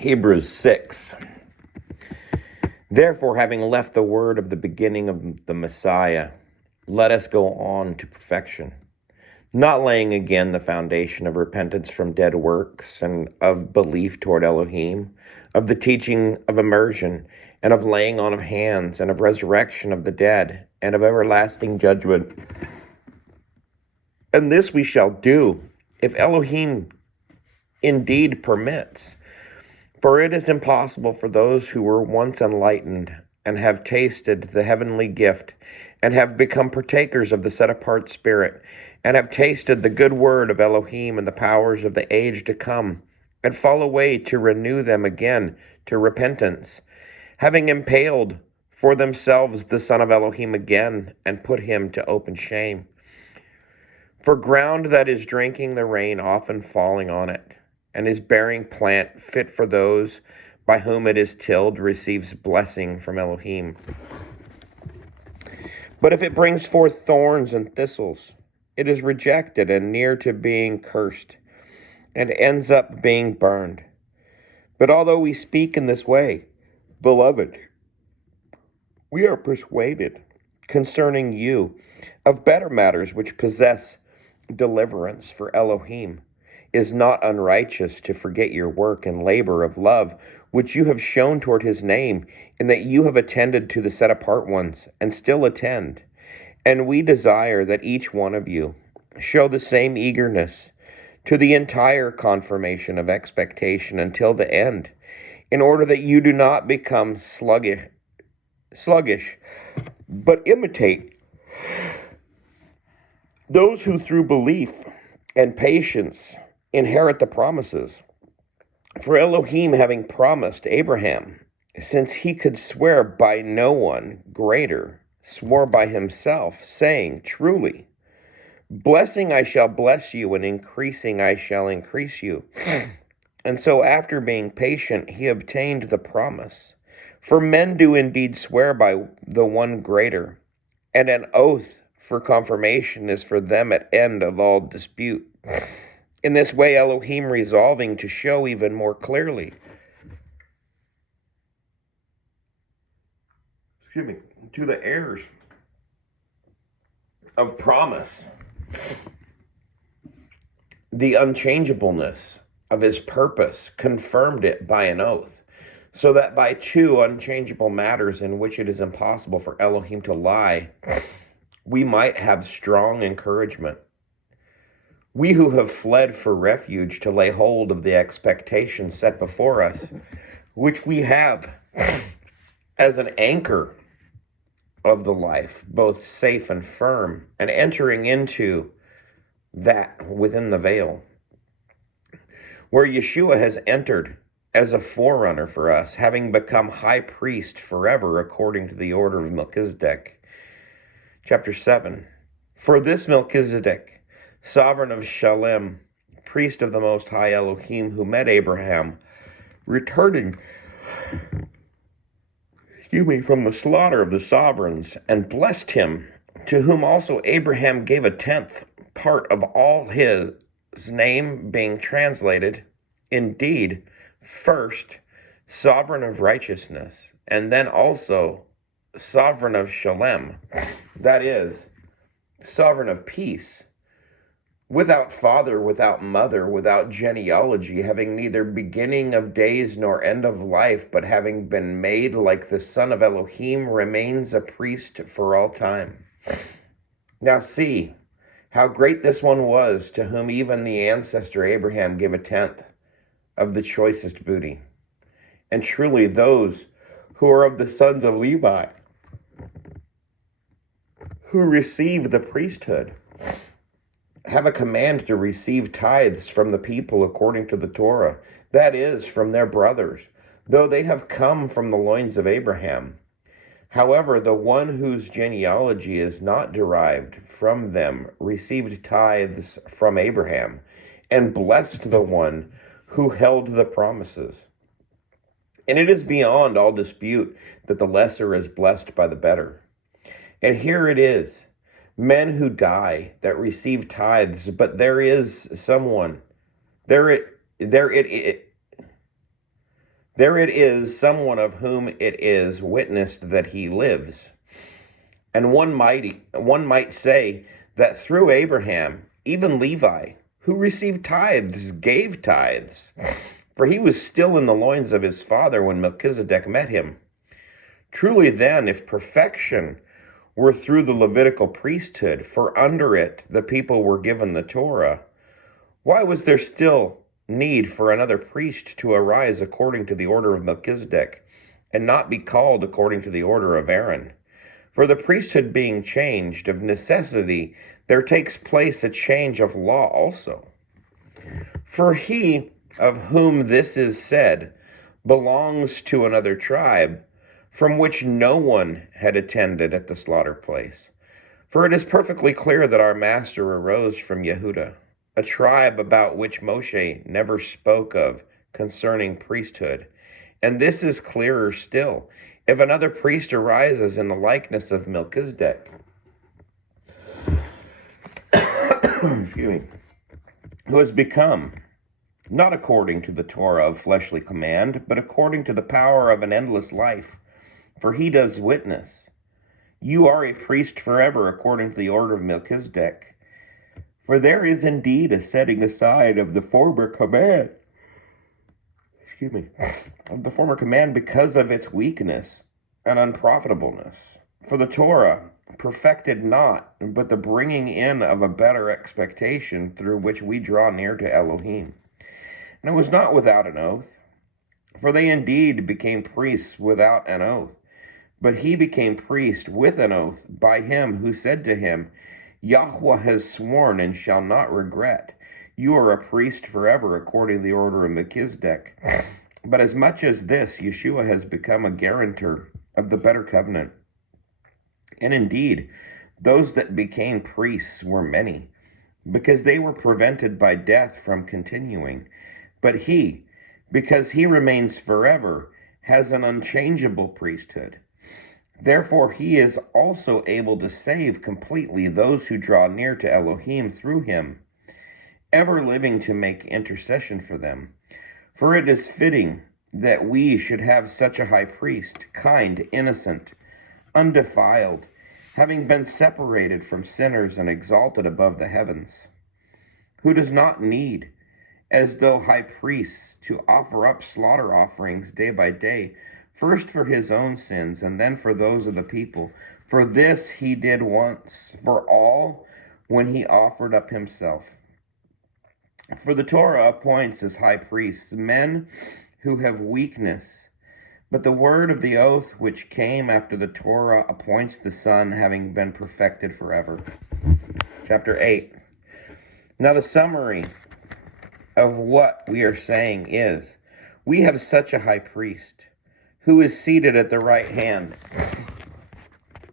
Hebrews 6. Therefore, having left the word of the beginning of the Messiah, let us go on to perfection, not laying again the foundation of repentance from dead works and of belief toward Elohim, of the teaching of immersion, and of laying on of hands, and of resurrection of the dead, and of everlasting judgment. And this we shall do, if Elohim indeed permits. For it is impossible for those who were once enlightened and have tasted the heavenly gift and have become partakers of the set-apart Spirit and have tasted the good word of Elohim and the powers of the age to come and fall away to renew them again to repentance, having impaled for themselves the Son of Elohim again and put him to open shame. For ground that is drinking the rain often falling on it, and is bearing plant fit for those by whom it is tilled, receives blessing from Elohim. But if it brings forth thorns and thistles, it is rejected and near to being cursed, and ends up being burned. But although we speak in this way, beloved, we are persuaded concerning you of better matters which possess deliverance, for Elohim is not unrighteous to forget your work and labor of love, which you have shown toward his name, in that you have attended to the set-apart ones, and still attend. And we desire that each one of you show the same eagerness to the entire confirmation of expectation until the end, in order that you do not become sluggish, but imitate those who through belief and patience inherit the promises. For Elohim, having promised Abraham, since he could swear by no one greater, swore by himself, saying, truly, blessing I shall bless you, and increasing I shall increase you. And so after being patient, he obtained the promise. For men do indeed swear by the one greater, and an oath for confirmation is for them at end of all dispute. In this way, Elohim resolving to show even more clearly, to the heirs of promise, the unchangeableness of his purpose, confirmed it by an oath, so that by two unchangeable matters in which it is impossible for Elohim to lie, we might have strong encouragement. We who have fled for refuge to lay hold of the expectation set before us, which we have as an anchor of the life, both safe and firm, and entering into that within the veil, where Yeshua has entered as a forerunner for us, having become high priest forever according to the order of Melchizedek. Chapter 7. For this Melchizedek, sovereign of Shalem, priest of the Most High Elohim, who met Abraham, returning from the slaughter of the sovereigns, and blessed him, to whom also Abraham gave a tenth part of all his name being translated, indeed, first, sovereign of righteousness, and then also sovereign of Shalem, that is, sovereign of peace, without father, without mother, without genealogy, having neither beginning of days nor end of life, but having been made like the Son of Elohim, remains a priest for all time. Now see how great this one was, to whom even the ancestor Abraham gave a tenth of the choicest booty. And truly those who are of the sons of Levi, who receive the priesthood, have a command to receive tithes from the people according to the Torah, that is, from their brothers, though they have come from the loins of Abraham. However, the one whose genealogy is not derived from them received tithes from Abraham, and blessed the one who held the promises. And it is beyond all dispute that the lesser is blessed by the better. And here it is, men who die that receive tithes, but there is someone, there it There it is, someone of whom it is witnessed that he lives. And one might say that through Abraham, even Levi, who received tithes, gave tithes, for he was still in the loins of his father when Melchizedek met him. Truly then, if perfection were through the Levitical priesthood, for under it the people were given the Torah, why was there still need for another priest to arise according to the order of Melchizedek, and not be called according to the order of Aaron? For the priesthood being changed, of necessity there takes place a change of law also. For he of whom this is said belongs to another tribe, from which no one had attended at the slaughter place. For it is perfectly clear that our master arose from Yehudah, a tribe about which Moshe never spoke of concerning priesthood. And this is clearer still, if another priest arises in the likeness of Melchizedek, excuse me, who has become, not according to the Torah of fleshly command, but according to the power of an endless life. For he does witness, you are a priest forever according to the order of Melchizedek. For there is indeed a setting aside of the former command, because of its weakness and unprofitableness. For the Torah perfected not, but the bringing in of a better expectation through which we draw near to Elohim. And it was not without an oath, for they indeed became priests without an oath. But he became priest with an oath by him who said to him, Yahweh has sworn and shall not regret. You are a priest forever according to the order of Melchizedek. But as much as this, Yeshua has become a guarantor of the better covenant. And indeed, those that became priests were many, because they were prevented by death from continuing. But he, because he remains forever, has an unchangeable priesthood. Therefore he is also able to save completely those who draw near to Elohim through him, ever living to make intercession for them. For it is fitting that we should have such a high priest, kind, innocent, undefiled, having been separated from sinners and exalted above the heavens, who does not need, as though high priests, to offer up slaughter offerings day by day, first for his own sins, and then for those of the people. For this he did once for all, when he offered up himself. For the Torah appoints as high priests men who have weakness, but the word of the oath which came after the Torah appoints the Son, having been perfected forever. Chapter 8. Now the summary of what we are saying is, we have such a high priest, who is seated at the right hand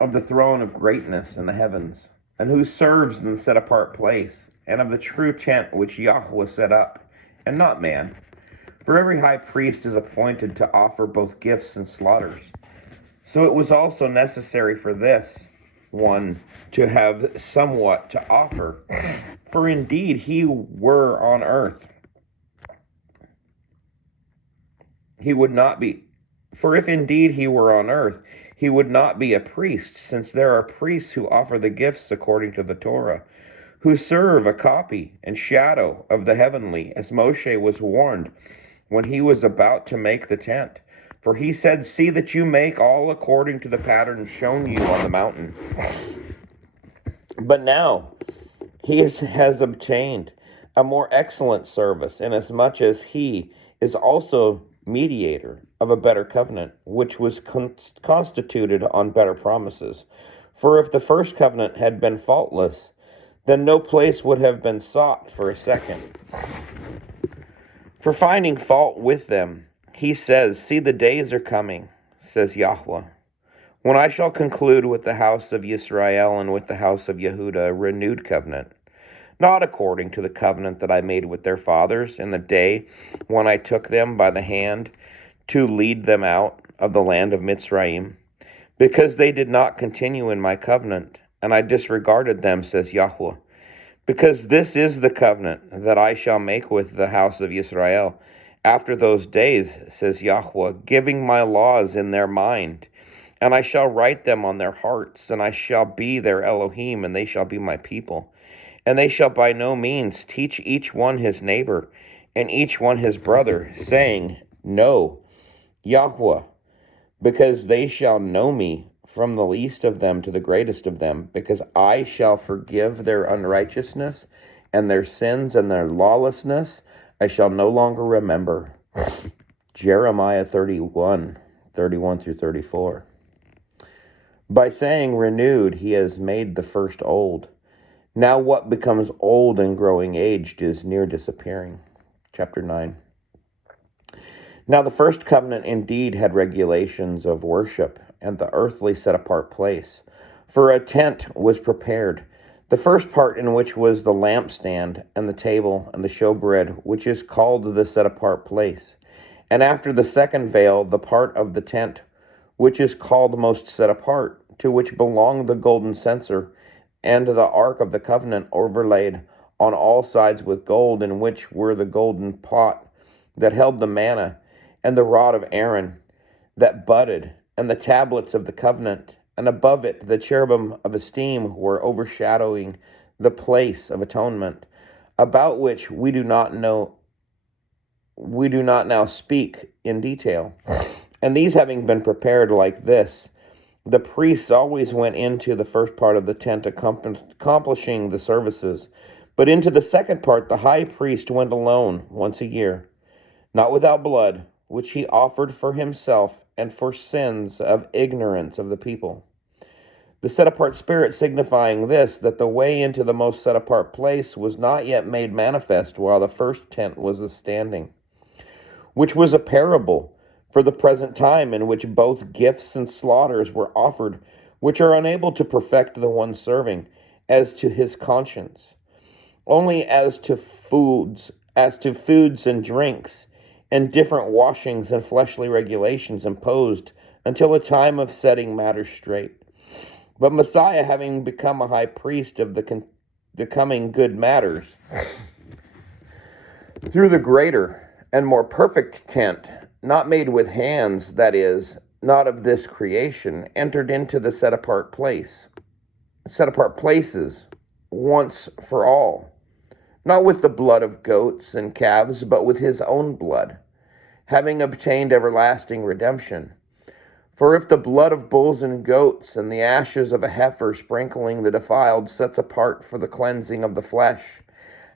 of the throne of greatness in the heavens, and who serves in the set-apart place, and of the true tent which Yahweh set up, and not man. For every high priest is appointed to offer both gifts and slaughters. So it was also necessary for this one to have somewhat to offer. For indeed he were on earth, he would not be. For if indeed he were on earth, he would not be a priest, since there are priests who offer the gifts according to the Torah, who serve a copy and shadow of the heavenly, as Moshe was warned when he was about to make the tent. For he said, see that you make all according to the pattern shown you on the mountain. But now he has obtained a more excellent service, inasmuch as he is also mediator of a better covenant, which was constituted on better promises. For if the first covenant had been faultless, then no place would have been sought for a second. For finding fault with them, he says, see, the days are coming, says Yahweh, when I shall conclude with the house of Israel and with the house of Yehudah a renewed covenant, not according to the covenant that I made with their fathers in the day when I took them by the hand to lead them out of the land of Mitzrayim, because they did not continue in my covenant, and I disregarded them, says Yahweh. Because this is the covenant that I shall make with the house of Israel after those days, says Yahweh, giving my laws in their mind, and I shall write them on their hearts, and I shall be their Elohim, and they shall be my people. And they shall by no means teach each one his neighbor, and each one his brother, saying, Know Yahweh, because they shall know me, from the least of them to the greatest of them, because I shall forgive their unrighteousness, and their sins and their lawlessness I shall no longer remember. Jeremiah 31 through 34. By saying renewed, he has made the first old. Now what becomes old and growing aged is near disappearing. Chapter 9. Now the first covenant indeed had regulations of worship and the earthly set-apart place. For a tent was prepared, the first part in which was the lampstand and the table and the showbread, which is called the set-apart place. And after the second veil, the part of the tent, which is called most set apart, to which belonged the golden censer, and the ark of the covenant overlaid on all sides with gold, in which were the golden pot that held the manna, and the rod of Aaron that budded, and the tablets of the covenant, and above it the cherubim of esteem were overshadowing the place of atonement, about which we do not now speak in detail. And these having been prepared like this, the priests always went into the first part of the tent, accomplishing the services. But into the second part the high priest went alone once a year, not without blood, which he offered for himself and for sins of ignorance of the people. The set-apart spirit signifying this, that the way into the most set-apart place was not yet made manifest while the first tent was standing, which was a parable for the present time, in which both gifts and slaughters were offered, which are unable to perfect the one serving as to his conscience, only as to foods and drinks, and different washings and fleshly regulations imposed until a time of setting matters straight. But Messiah, having become a high priest of the coming good matters, through the greater and more perfect tent, not made with hands, that is, not of this creation, entered into the set-apart places, once for all, not with the blood of goats and calves, but with his own blood, having obtained everlasting redemption. For if the blood of bulls and goats and the ashes of a heifer sprinkling the defiled sets apart for the cleansing of the flesh,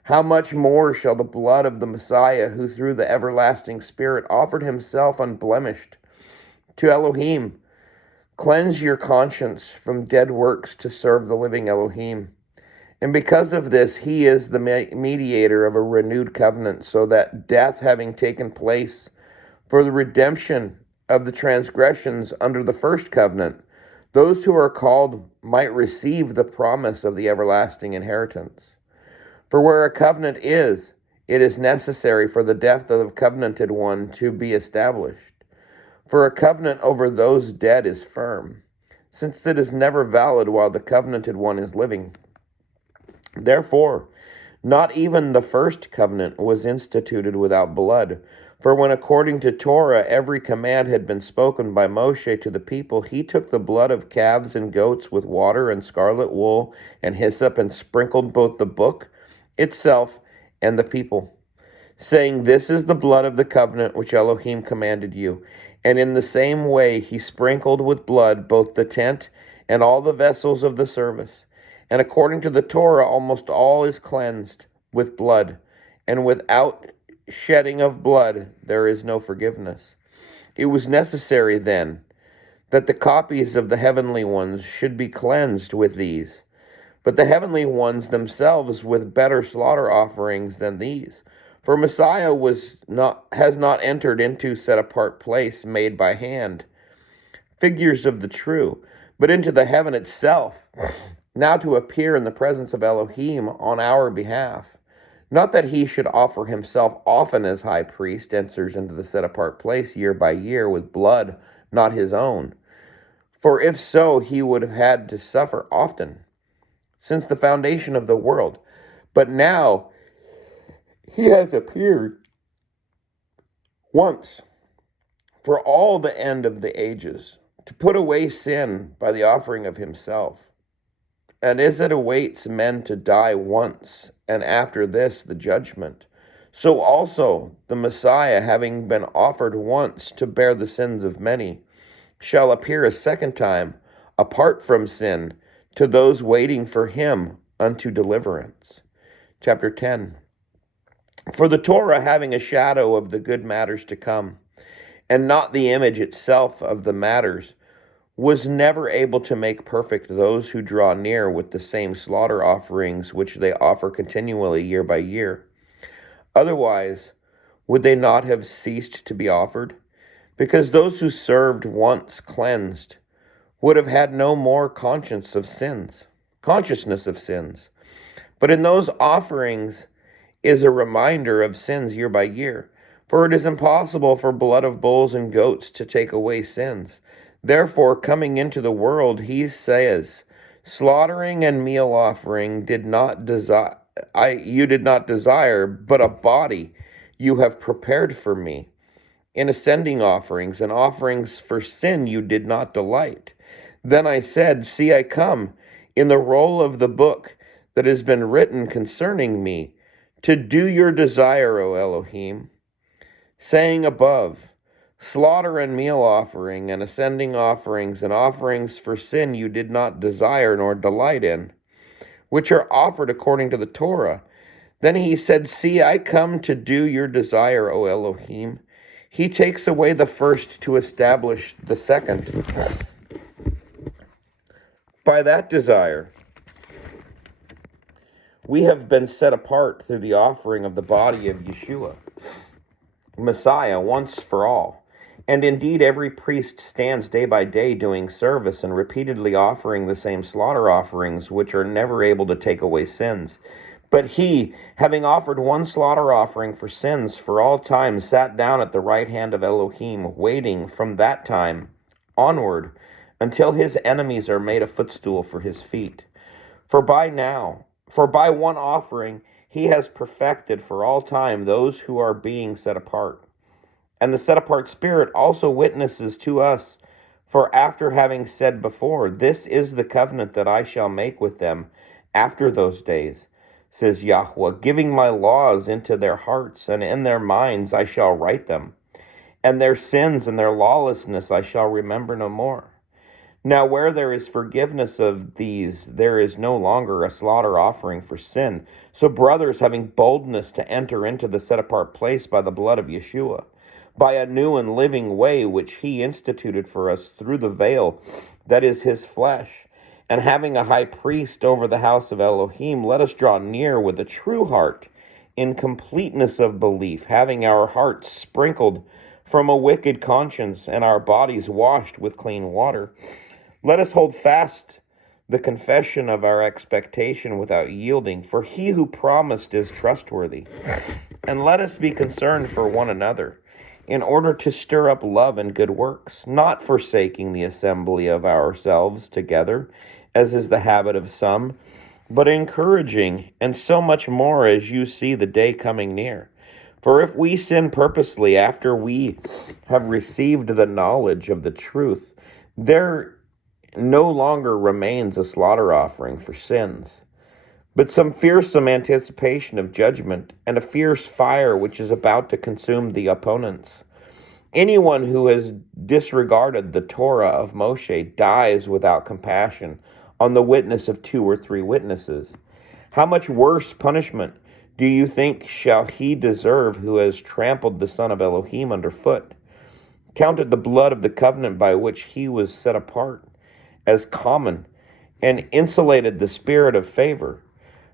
how much more shall the blood of the Messiah, who through the everlasting Spirit offered himself unblemished to Elohim, cleanse your conscience from dead works to serve the living Elohim? And because of this, he is the mediator of a renewed covenant, so that death having taken place for the redemption of the transgressions under the first covenant, those who are called might receive the promise of the everlasting inheritance. For where a covenant is, it is necessary for the death of the covenanted one to be established. For a covenant over those dead is firm, since it is never valid while the covenanted one is living. Therefore, not even the first covenant was instituted without blood. For when according to Torah every command had been spoken by Moshe to the people, he took the blood of calves and goats with water and scarlet wool and hyssop and sprinkled both the book itself and the people, saying, This is the blood of the covenant which Elohim commanded you. And in the same way he sprinkled with blood both the tent and all the vessels of the service. And according to the Torah, almost all is cleansed with blood, and without shedding of blood there is no forgiveness. It was necessary then that the copies of the heavenly ones should be cleansed with these, but the heavenly ones themselves with better slaughter offerings than these. For Messiah has not entered into set-apart place made by hand, figures of the true, but into the heaven itself, now to appear in the presence of Elohim on our behalf. Not that he should offer himself often as high priest enters into the set-apart place year by year with blood not his own. For if so, he would have had to suffer often, since the foundation of the world. But now he has appeared once for all the end of the ages, to put away sin by the offering of himself. And as it awaits men to die once, and after this the judgment, so also the Messiah, having been offered once to bear the sins of many, shall appear a second time, apart from sin, to those waiting for him unto deliverance. Chapter 10. For the Torah, having a shadow of the good matters to come, and not the image itself of the matters, was never able to make perfect those who draw near with the same slaughter offerings which they offer continually year by year. Otherwise, would they not have ceased to be offered? Because those who served once cleansed would have had no more consciousness of sins. But in those offerings is a reminder of sins year by year. For it is impossible for blood of bulls and goats to take away sins. Therefore, coming into the world, he says, slaughtering and meal offering you did not desire, but a body you have prepared for me. In ascending offerings and offerings for sin you did not delight. Then I said, see, I come in the roll of the book that has been written concerning me, to do your desire, O Elohim. Saying above, slaughter and meal offering and ascending offerings and offerings for sin you did not desire nor delight in, which are offered according to the Torah. Then he said, see, I come to do your desire, O Elohim. He takes away the first to establish the second. By that desire, we have been set apart through the offering of the body of Yeshua, Messiah, once for all. And indeed, every priest stands day by day doing service and repeatedly offering the same slaughter offerings, which are never able to take away sins. But he, having offered one slaughter offering for sins for all time, sat down at the right hand of Elohim, waiting from that time onward until his enemies are made a footstool for his feet. For by one offering he has perfected for all time those who are being set apart. And the set-apart Spirit also witnesses to us, for after having said before, this is the covenant that I shall make with them after those days, says Yahweh, giving my laws into their hearts, and in their minds I shall write them, and their sins and their lawlessness I shall remember no more. Now where there is forgiveness of these, there is no longer a slaughter offering for sin. So brothers, having boldness to enter into the set-apart place by the blood of Yeshua, by a new and living way which he instituted for us through the veil that is his flesh, and having a high priest over the house of Elohim, let us draw near with a true heart, in completeness of belief, having our hearts sprinkled from a wicked conscience and our bodies washed with clean water. Let us hold fast the confession of our expectation without yielding, for he who promised is trustworthy. And let us be concerned for one another, in order to stir up love and good works, not forsaking the assembly of ourselves together, as is the habit of some, but encouraging, and so much more as you see the day coming near. For if we sin purposely after we have received the knowledge of the truth, there no longer remains a slaughter offering for sins, but some fearsome anticipation of judgment, and a fierce fire which is about to consume the opponents. Anyone who has disregarded the Torah of Moshe dies without compassion on the witness of 2 or 3 witnesses. How much worse punishment do you think shall he deserve who has trampled the Son of Elohim underfoot, counted the blood of the covenant by which he was set apart as common, and insulated the spirit of favor?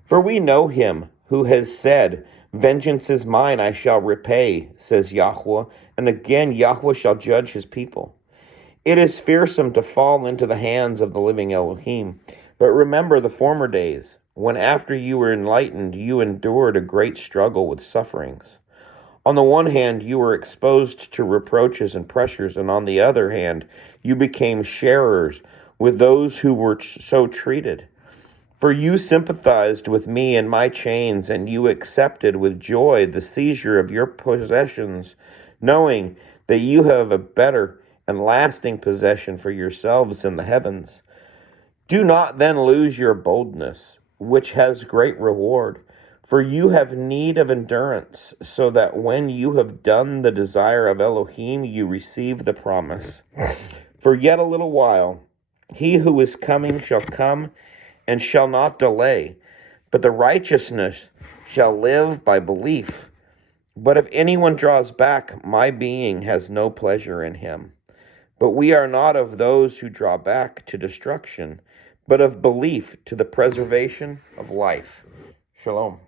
For we know him who has said, vengeance is mine, I shall repay, says Yahweh, and again Yahweh shall judge his people. It is fearsome to fall into the hands of the living Elohim, but remember the former days, when after you were enlightened, you endured a great struggle with sufferings. On the one hand, you were exposed to reproaches and pressures, and on the other hand, you became sharers with those who were so treated. For you sympathized with me in my chains, and you accepted with joy the seizure of your possessions, knowing that you have a better and lasting possession for yourselves in the heavens. Do not then lose your boldness, which has great reward, for you have need of endurance, so that when you have done the desire of Elohim, you receive the promise. For yet a little while, he who is coming shall come and shall not delay, but the righteousness shall live by belief. But if anyone draws back, my being has no pleasure in him. But we are not of those who draw back to destruction, but of belief to the preservation of life. Shalom.